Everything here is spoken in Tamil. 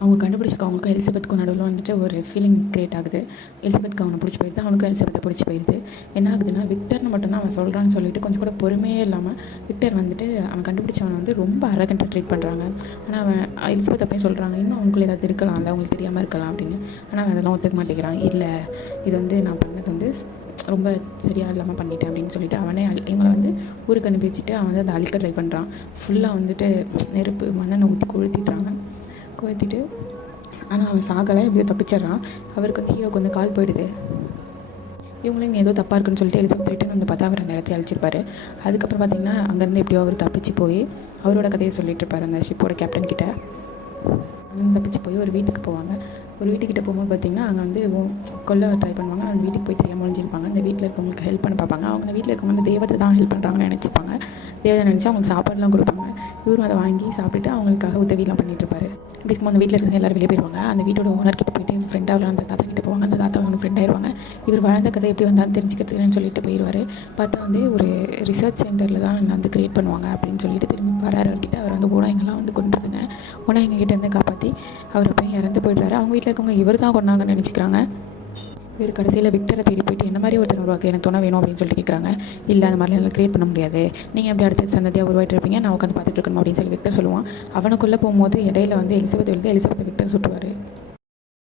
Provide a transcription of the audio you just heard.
அவங்க கண்டுபிடிச்சிக்க அவங்களுக்கும் எலிசபெத்துக்கும் நடுவில் வந்துட்டு ஒரு ஃபீலிங் க்ரியேட் ஆகுது. எலிசபெத்துக்கு அவனை பிடிச்சி போயிடுது, அவனுக்கும் எலிசபெத்தை பிடிச்சி போயிடுது. என்ன ஆகுதுன்னா, விக்டர்னு மட்டும்தான் அவன் சொல்கிறான்னு சொல்லிட்டு கொஞ்சம் கூட பொறுமையே இல்லாமல் விக்டர் வந்துட்டு அவன் கண்டுபிடிச்சவனை வந்து ரொம்ப அரகண்ட்டாக ட்ரீட் பண்ணுறாங்க. ஆனால் அவன் எலிசபெத்தை போய் சொல்கிறாங்க, இன்னும் அவங்களுக்குள்ள ஏதாவது இருக்கலாம்ல, அவங்களுக்கு தெரியாமல் இருக்கலாம் அப்படின்னு. ஆனால் அவன் அதெல்லாம் ஒத்துக்க மாட்டேங்கிறான். இல்லை, இது வந்து நான் பண்ணது வந்து ரொம்ப சரியாக இல்லாமல் பண்ணிட்டேன் அப்படின்னு சொல்லிட்டு அவனே இவங்களை வந்து ஊருக்கு அனுப்பி வச்சுட்டு அவன் வந்து அதை அழிக்க ட்ரை பண்ணுறான். ஃபுல்லாக வந்துட்டு நெருப்பு மண்ணெண்ணை ஊற்றி கொளுத்திடுறாங்க. கொளுத்திட்டு ஆனால் அவன் சாகலை, எப்படியோ தப்பிச்சிட்றான். அவருக்கு வந்து ஹீரோக்கு வந்து கால் போயிடுது. இவங்களும் இங்கே ஏதோ தப்பாக இருக்குன்னு சொல்லிட்டு எலிசபெத் ரிட்டன் வந்து பார்த்தா அவர் அந்த இடத்த அழிச்சிருப்பார். அதுக்கப்புறம் பார்த்திங்கன்னா அங்கேருந்து எப்படியோ அவர் தப்பிச்சு போய் அவரோட கதையை சொல்லிட்டு இருப்பார் அந்த ஷிப்போட கேப்டன் கிட்ட. அங்கேருந்து தப்பிச்சு போய் ஒரு வீட்டுக்கு போவாங்க. ஒரு வீட்டுக்கிட்ட போகும்போது பார்த்திங்கன்னா அங்கே வந்து கொல்ல ட்ரை பண்ணுவாங்க. அந்த வீட்டுக்கு போய் தெரியாமல் ஒழிஞ்சிருப்பாங்க. அந்த வீட்டில் இருக்கவங்களுக்கு ஹெல்ப் பண்ண பார்ப்பாங்க. அவங்க அந்த வீட்டில் இருக்கவங்க அந்த தேவதை தான் ஹெல்ப் பண்ணுறாங்கன்னு நினச்சிப்பாங்க. தேவதை நினச்சி அவங்களுக்கு சாப்பாடுலாம் கொடுப்பாங்க. இவரும் அதை வாங்கி சாப்பிட்டுட்டு அவங்களுக்காக உதவிலாம் பண்ணிகிட்ருப்பாரு. இப்படி இருக்கும்போது அந்த வீட்டில் இருக்கிற எல்லாரும் வெளியே போயிடுவாங்க. அந்த வீட்டோட ஓனர்கிட்ட போயிட்டு ஃப்ரெண்டாக அந்த தாத்தா கிட்ட போவாங்க. அந்த தாத்தா அவங்க ஃப்ரெண்ட் ஆயிடுவாங்க. இவர் வாழ்ந்த கதை எப்படி வந்தாலும் தெரிஞ்சுக்கிறதுக்குன்னு சொல்லிட்டு போயிடுவார். பார்த்தா வந்து ஒரு ரிசர்ச் சென்டரில் தான் வந்து கிரியேட் பண்ணுவாங்க அப்படின்னு சொல்லிட்டு திரும்பி வராரு. அவர்கிட்ட அவர் வந்து ஓனாய்ங்கெல்லாம் வந்து கொண்டுருதுங்க. ஓனாய்ங்க கிட்டே இருந்து காப்பாற்றி அவரை போய் இறந்து போயிடுறாரு. அவங்க வீட்டில் இருக்கவங்க இவர் தான் கொண்டாங்கன்னு நினச்சிக்கிறாங்க. இவர் கடைசியில் விக்டரை தேடி போயிட்டு என்ன மாதிரி ஒருத்தர் உருவாக்கு எனக்கு துணை வேணும் அப்படின்னு சொல்லிட்டு கேட்குறாங்க. இல்லை, அந்த மாதிரிலாம் எல்லாம் கிரியேட் பண்ண முடியாது, நீங்கள் எப்படி அடுத்த சந்ததியாக உருவாயிட்டு இருப்பீங்க, நான் உட்காந்து பார்த்துட்டு இருக்கணும் அப்படின்னு சொல்லி விக்டர் சொல்லுவான். அவனுக்குள்ளே போகும்போது இடையில வந்து எலிசபெத் விழுந்து எலிசபெத்தை விக்டர் சுட்டுவார்.